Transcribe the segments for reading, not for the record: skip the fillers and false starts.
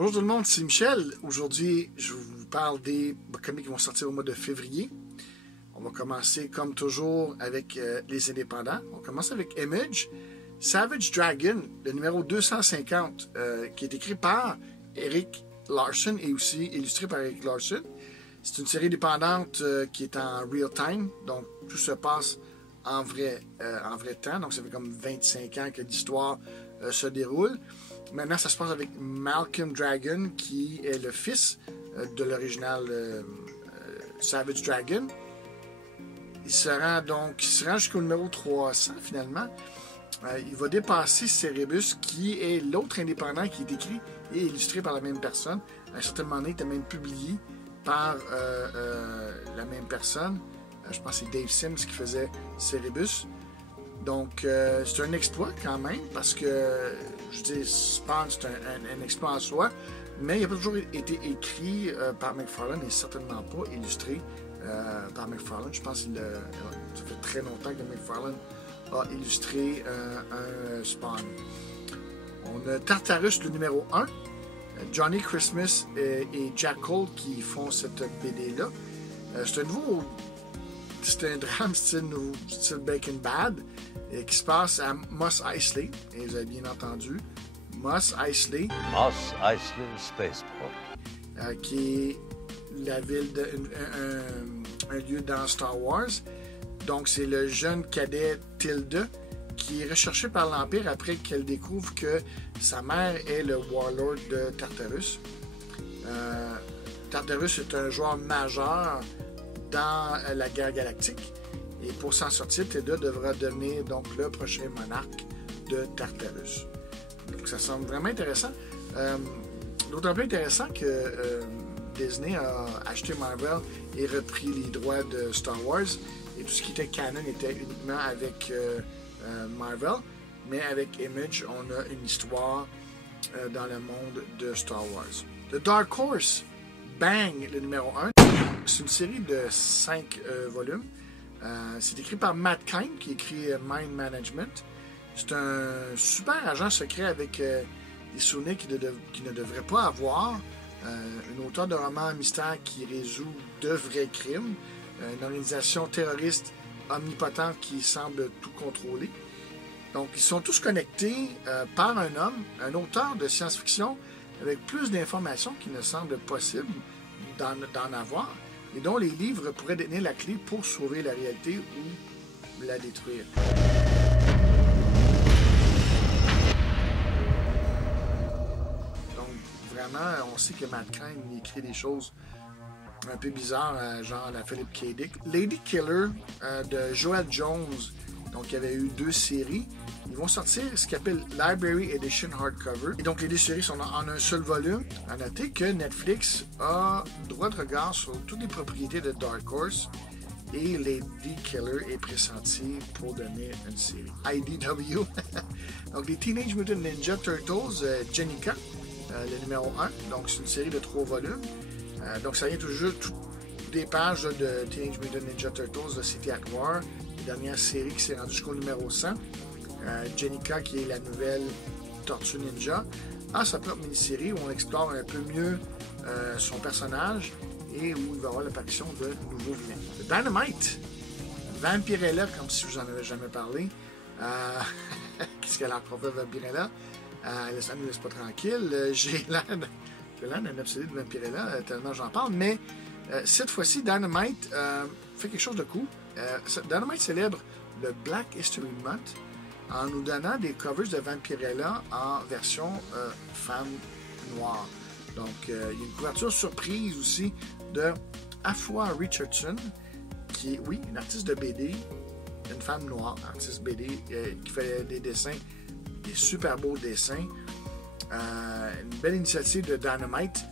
Bonjour tout le monde, c'est Michel. Aujourd'hui, je vous parle des comics qui vont sortir au mois de février. On va commencer comme toujours avec les indépendants. On commence avec Image, Savage Dragon, le numéro 250, qui est écrit par Erik Larsen et aussi illustré par Erik Larsen. C'est une série indépendante qui est en real time, donc tout se passe en vrai temps. Donc ça fait comme 25 ans que l'histoire se déroule. Maintenant, ça se passe avec Malcolm Dragon, qui est le fils de l'original Savage Dragon. Il se rend jusqu'au numéro 300 finalement. Il va dépasser Cerebus, qui est l'autre indépendant qui est écrit et illustré par la même personne. À un certain moment donné, il était même publié par la même personne. Je pense que c'est Dave Sims qui faisait Cerebus. Donc, c'est un exploit quand même, parce que, je dis, Spawn, c'est un exploit en soi, mais il n'a pas toujours été écrit par McFarlane et certainement pas illustré par McFarlane. Je pense que ça fait très longtemps que McFarlane a illustré un Spawn. On a Tartarus, le numéro 1, Johnny Christmas et Jack Cole qui font cette BD-là. C'est un drame style Breaking Bad qui se passe à Mos Eisley, et vous avez bien entendu, Mos Eisley. Mos Eisley Spaceport. Qui est la ville un lieu dans Star Wars. Donc c'est le jeune cadet Tilda qui est recherché par l'Empire après qu'elle découvre que sa mère est le Warlord de Tartarus. Tartarus est un joueur majeur dans la guerre galactique, et pour s'en sortir, Tilda devra devenir donc le prochain monarque de Tartarus. Donc ça semble vraiment intéressant. D'autant plus intéressant que Disney a acheté Marvel et repris les droits de Star Wars, et tout ce qui était canon était uniquement avec Marvel, mais avec Image, on a une histoire dans le monde de Star Wars. The Dark Horse, Bang, le numéro 1. C'est une série de 5 volumes. C'est écrit par Matt Kine, qui écrit Mind Management. C'est un super agent secret avec des souvenirs qu'il ne devrait pas avoir. Un auteur de romans mystère qui résout de vrais crimes. Une organisation terroriste omnipotente qui semble tout contrôler. Donc, ils sont tous connectés par un homme, un auteur de science-fiction avec plus d'informations qu'il ne semble possible d'en avoir, et dont les livres pourraient détenir la clé pour sauver la réalité ou la détruire. Donc, vraiment, on sait que Matt Kine écrit des choses un peu bizarres, genre la Philip K. Dick. Lady Killer de Joel Jones, donc il y avait eu 2 séries. Ils vont sortir ce qu'ils appellent Library Edition Hardcover. Et donc les 2 séries sont en un seul volume. À noter que Netflix a droit de regard sur toutes les propriétés de Dark Horse, et Lady Killer est pressenti pour donner une série. IDW. Donc les Teenage Mutant Ninja Turtles, Jennika, le numéro 1. Donc c'est une série de 3 volumes. Donc ça vient toujours toutes des pages de Teenage Mutant Ninja Turtles de City at War. La dernière série qui s'est rendue jusqu'au numéro 100. Jennika, qui est la nouvelle Tortue Ninja, a sa propre mini-série où on explore un peu mieux son personnage et où il va y avoir l'apparition de nouveaux vilains. Dynamite, Vampirella, comme si je vous en avais jamais parlé. Qu'est-ce qu'elle a profité de Vampirella? Ça ne nous laisse pas tranquille. J'ai l'air d'un obsédé de Vampirella, tellement j'en parle, mais cette fois-ci, Dynamite fait quelque chose de cool. Dynamite célèbre le Black History Month en nous donnant des covers de Vampirella en version femme noire. Donc, il y a une couverture surprise aussi de Afua Richardson, qui est, oui, une artiste de BD, une femme noire, artiste BD, qui fait des dessins, des super beaux dessins. Une belle initiative de Dynamite.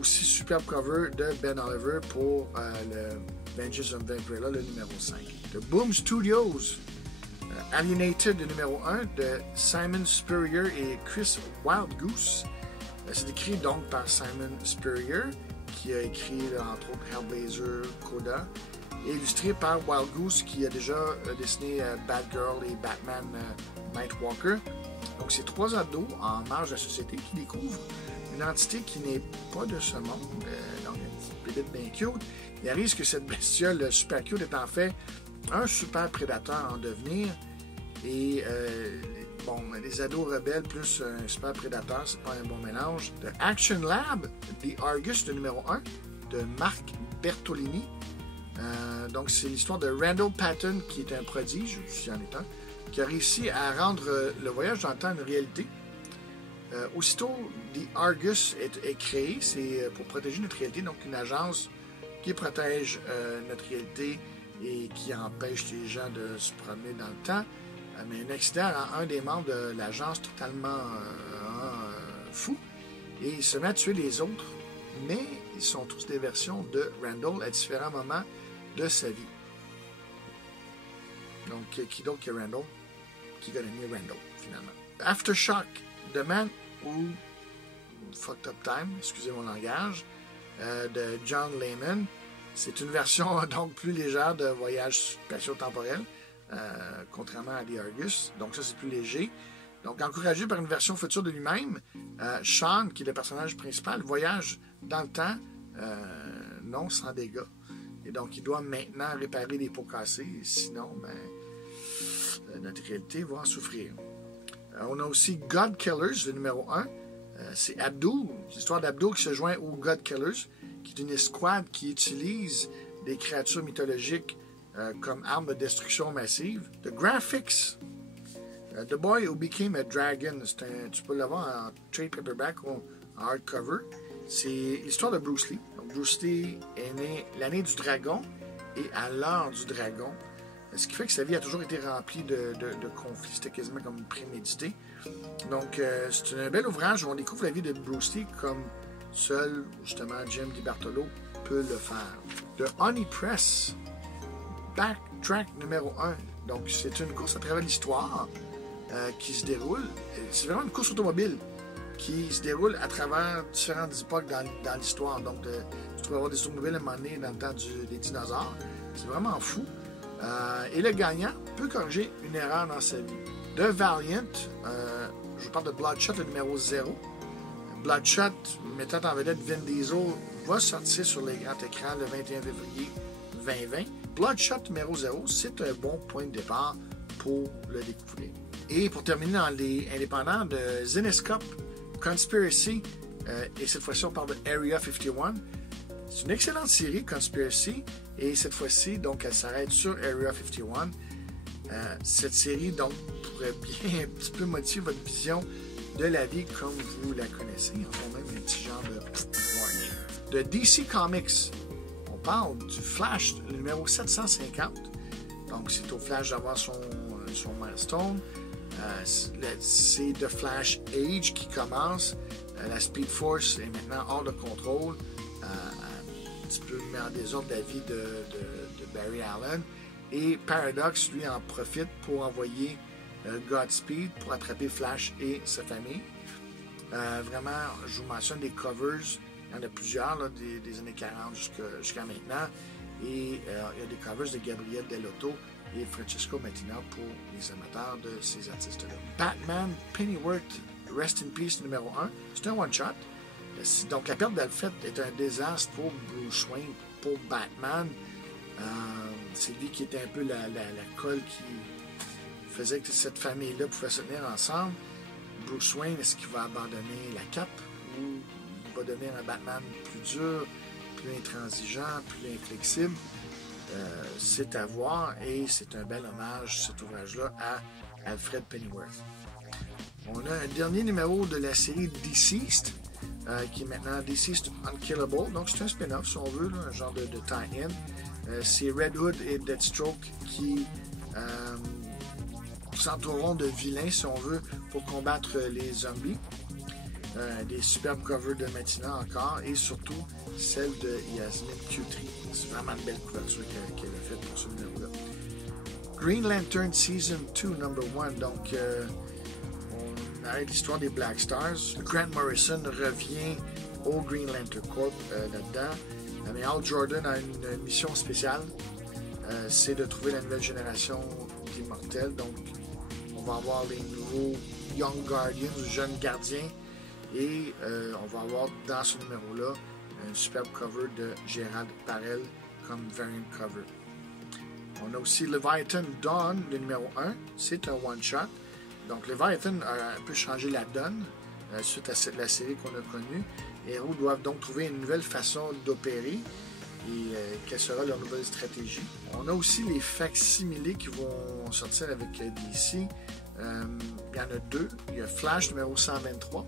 Aussi, superbe cover de Ben Oliver pour le Vengeance of Vampirella, le numéro 5. De Boom Studios, Alienated, le numéro 1, de Simon Spurrier et Chris Wildgoose. C'est écrit donc par Simon Spurrier, qui a écrit entre autres Hellblazer, Coda, et illustré par Wildgoose, qui a déjà dessiné Batgirl et Batman Nightwalker. Donc c'est 3 ados en marge de la société qui découvrent une entité qui n'est pas de ce monde, donc une petite bébête bien cute. Il arrive que cette bestiole super cute est en fait un super prédateur en devenir. Et bon, les ados rebelles plus un super prédateur, c'est pas un bon mélange. The Action Lab, The Argus, le numéro 1, de Marc Bertolini. Donc, c'est l'histoire de Randall Patton, qui est un prodige, s'il y en est un, qui a réussi à rendre le voyage dans le temps une réalité. Aussitôt, The Argus est créé, c'est pour protéger notre réalité, donc une agence qui protège notre réalité et qui empêche les gens de se promener dans le temps. Mais un accident rend un des membres de l'agence totalement fou et il se met à tuer les autres, mais ils sont tous des versions de Randall à différents moments de sa vie. Donc, qui d'autre que Randall? Qui va devenir Randall, finalement. Aftershock, The Man Who Fucked Up Time, excusez mon langage, de John Layman. C'est une version donc plus légère de voyage spatio-temporel, contrairement à The Argus. Donc ça, c'est plus léger. Donc, encouragé par une version future de lui-même, Sean, qui est le personnage principal, voyage dans le temps, non sans dégâts. Et donc, il doit maintenant réparer les pots cassés, sinon, notre réalité va en souffrir. On a aussi God Killers, le numéro 1. C'est Abdul, l'histoire d'Abdul qui se joint aux God Killers, qui est une escouade qui utilise des créatures mythologiques comme arme de destruction massive. The Graphics, The Boy Who Became a Dragon. Tu peux l'avoir en trade paperback ou en hardcover. C'est l'histoire de Bruce Lee. Donc, Bruce Lee est né l'année du dragon et à l'heure du dragon. Ce qui fait que sa vie a toujours été remplie de conflits. C'était quasiment comme prémédité. Donc, c'est un bel ouvrage où on découvre la vie de Bruce Lee comme seul, justement, Jim DiBartolo peut le faire. The Honey Press, Backtrack numéro 1. Donc, c'est une course à travers l'histoire qui se déroule. C'est vraiment une course automobile qui se déroule à travers différentes époques dans l'histoire. Donc, tu peux avoir des automobiles à un moment donné dans le temps des dinosaures. C'est vraiment fou. Et le gagnant peut corriger une erreur dans sa vie. The Valiant, je vous parle de Bloodshot, le numéro 0. Bloodshot, mettant en vedette Vin Diesel, va sortir sur les grands écrans le 21 février 2020. Bloodshot numéro 0, c'est un bon point de départ pour le découvrir. Et pour terminer dans les indépendants de Zenescope, Conspiracy, et cette fois-ci on parle de Area 51. C'est une excellente série, Conspiracy, et cette fois-ci, donc, elle s'arrête sur Area 51. Cette série, donc, pourrait bien un petit peu modifier votre vision de la vie comme vous la connaissez. On a même un petit genre de warning. De DC Comics, on parle du Flash, le numéro 750. Donc, c'est au Flash d'avoir son milestone. C'est The Flash Age qui commence. La Speed Force est maintenant hors de contrôle. Un petit peu mis en désordre la vie de Barry Allen. Et Paradox, lui, en profite pour envoyer Godspeed pour attraper Flash et sa famille. Vraiment, je vous mentionne des covers. Il y en a plusieurs là, des années 40 jusqu'à maintenant. Et il y a des covers de Gabriel Dell'Otto et Francesco Mattina pour les amateurs de ces artistes-là. Batman Pennyworth Rest in Peace numéro 1. C'est un one-shot. Donc, la perte d'Alfred est un désastre pour Bruce Wayne, pour Batman. C'est lui qui était un peu la colle qui faisait que cette famille-là pouvait se tenir ensemble. Bruce Wayne, est-ce qu'il va abandonner la cape ou il va devenir un Batman plus dur, plus intransigeant, plus inflexible? C'est à voir et c'est un bel hommage, cet ouvrage-là, à Alfred Pennyworth. On a un dernier numéro de la série Deceased, qui est maintenant Deceased Unkillable. Donc, c'est un spin-off, si on veut, là, un genre de tie-in. C'est Red Hood et Deathstroke qui s'entoureront de vilains, si on veut, pour combattre les zombies. Des superbes covers de Mattina encore, et surtout celle de Yasmine Cutry. C'est vraiment une belle couverture qu'elle a faite pour ce numéro-là. Green Lantern Season 2, number 1. Donc, on arrête l'histoire des Black Stars. Grant Morrison revient au Green Lantern Corp là-dedans. Mais Hal Jordan a une mission spéciale. C'est de trouver la nouvelle génération d'immortels. Donc, on va avoir les nouveaux Young Guardians, jeunes gardiens, Et on va avoir dans ce numéro-là un superbe cover de Gérald Parel comme variant cover. On a aussi Leviathan Dawn, le numéro 1. C'est un one-shot. Donc Leviathan a un peu changé la donne suite à la série qu'on a connue. Les héros doivent donc trouver une nouvelle façon d'opérer et quelle sera leur nouvelle stratégie. On a aussi les facsimilés qui vont sortir avec DC. Il y en a deux. Il y a Flash numéro 123.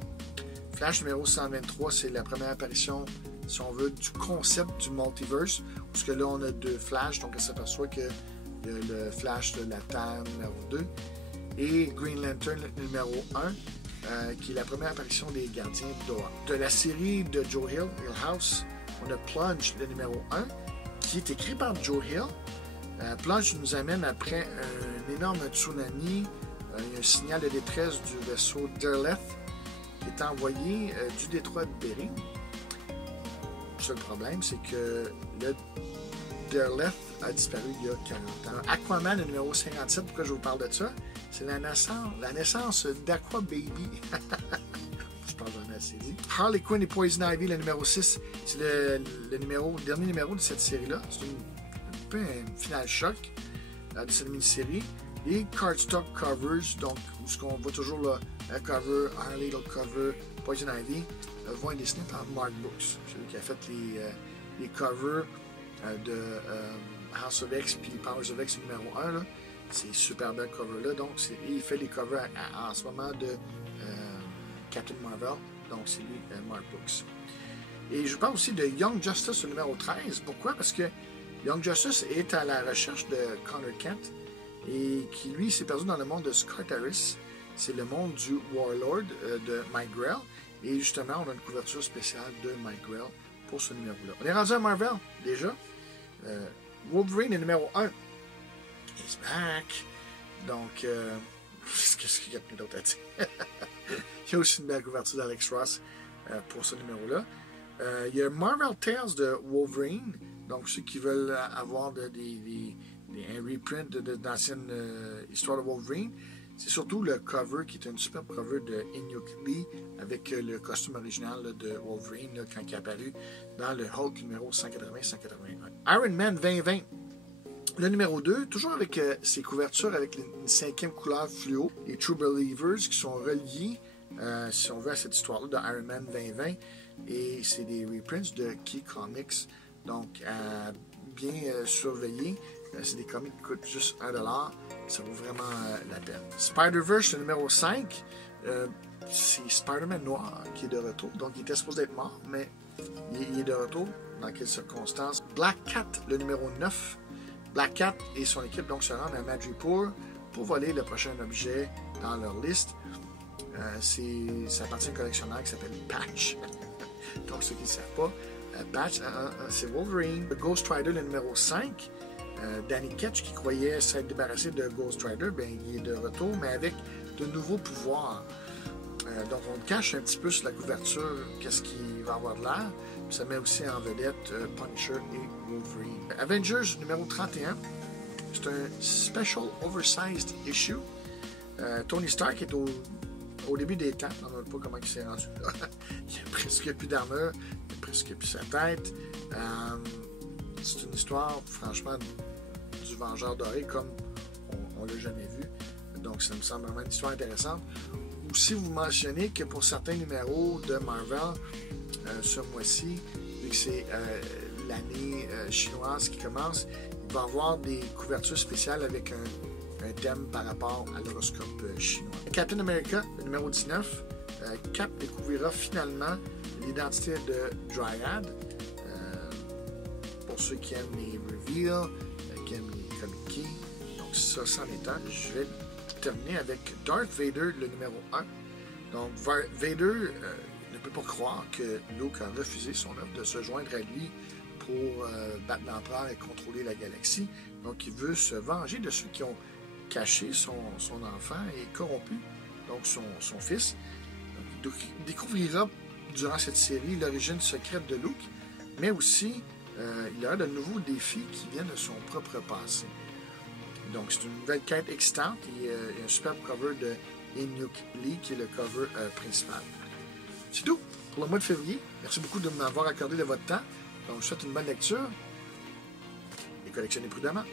Flash numéro 123, c'est la première apparition, si on veut, du concept du multiverse. Parce que là, on a deux Flash, donc on s'aperçoit que le Flash de la Terre numéro 2 et Green Lantern numéro 1, qui est la première apparition des Gardiens d'Ora. De la série de Joe Hill, Hill House, on a Plunge, le numéro 1, qui est écrit par Joe Hill. Plunge nous amène après un énorme tsunami, un signal de détresse du vaisseau Derleth qui est envoyé du détroit de Bering. Le seul problème, c'est que le Derleth a disparu il y a 40 ans. Aquaman, le numéro 57, pourquoi je vous parle de ça? C'est la naissance d'Aqua Baby. Je parle jamais assez dit. Harley Quinn et Poison Ivy, le numéro 6, c'est le dernier numéro de cette série-là. C'est un peu un final choc de cette mini-série. Les cardstock covers, donc où on voit toujours le cover Harley, le cover Poison Ivy, vont être dessinés par Mark Brooks, celui qui a fait les covers de House of X puis Powers of X numéro 1. Là. Ces super belles covers-là. Donc, il fait les covers en ce moment de Captain Marvel. Donc, c'est lui, Mark Brooks. Et je vous parle aussi de Young Justice, le numéro 13. Pourquoi? Parce que Young Justice est à la recherche de Connor Kent et qui, lui, s'est perdu dans le monde de Scott Harris. C'est le monde du Warlord de Mike Grell. Et justement, on a une couverture spéciale de Mike Grell pour ce numéro-là. On est rendu à Marvel, déjà. Wolverine est numéro 1. He's back. Donc, qu'est-ce qu'il y a plus d'autre à dire? Il y a aussi une belle couverture d'Alex Ross pour ce numéro-là. Il y a Marvel Tales de Wolverine. Donc, ceux qui veulent avoir un reprint d'anciennes histoires de Wolverine. C'est surtout le cover qui est une superbe cover de Inuk Lee avec le costume original là, de Wolverine là, quand il est apparu dans le Hulk numéro 180-181. Iron Man 2020. Le numéro 2, toujours avec ses couvertures avec une 5e couleur fluo, les True Believers qui sont reliés, si on veut, à cette histoire-là de Iron Man 2020. Et c'est des reprints de Key Comics. Donc, à bien surveiller. C'est des comics qui coûtent juste $1. Ça vaut vraiment la peine. Spider-Verse, le numéro 5, c'est Spider-Man noir qui est de retour. Donc, il était supposé être mort, mais il est de retour. Dans quelles circonstances? Black Cat, le numéro 9. Black Cat et son équipe donc se rendent à Madripoor pour voler le prochain objet dans leur liste. Ça appartient à un collectionneur qui s'appelle Patch. Donc, ceux qui ne savent pas, Patch, c'est Wolverine. Ghost Rider, le numéro 5. Danny Ketch, qui croyait s'être débarrassé de Ghost Rider, ben, il est de retour, mais avec de nouveaux pouvoirs. Donc, on cache un petit peu sur la couverture qu'est-ce qui va avoir de l'air. Ça met aussi en vedette Punisher et Wolverine. Avengers numéro 31, c'est un special oversized issue. Tony Stark est au début des temps. On ne sait pas comment il s'est rendu là. Il n'y a presque plus d'armure, il n'y a presque plus sa tête. C'est une histoire, franchement, du Vengeur doré comme on ne l'a jamais vu. Donc, ça me semble vraiment une histoire intéressante. Aussi, vous mentionnez que pour certains numéros de Marvel, ce mois-ci, vu que c'est l'année chinoise qui commence, il va y avoir des couvertures spéciales avec un thème par rapport à l'horoscope chinois. Captain America, le numéro 19, Cap découvrira finalement l'identité de Dryad. Pour ceux qui aiment les reveals, qui aiment les comic keys. Donc ça, c'en est un. Je vais terminer avec Darth Vader, le numéro 1. Donc Vader ne peut pas croire que Luke a refusé son offre de se joindre à lui pour battre l'empereur et contrôler la galaxie. Donc il veut se venger de ceux qui ont caché son enfant et corrompu donc son fils. Donc, il découvrira durant cette série l'origine secrète de Luke, mais aussi il y a de nouveaux défis qui viennent de son propre passé. Donc, c'est une nouvelle quête excitante et un superbe cover de Inuk Lee qui est le cover principal. C'est tout pour le mois de février. Merci beaucoup de m'avoir accordé de votre temps. Donc, je vous souhaite une bonne lecture et collectionnez prudemment.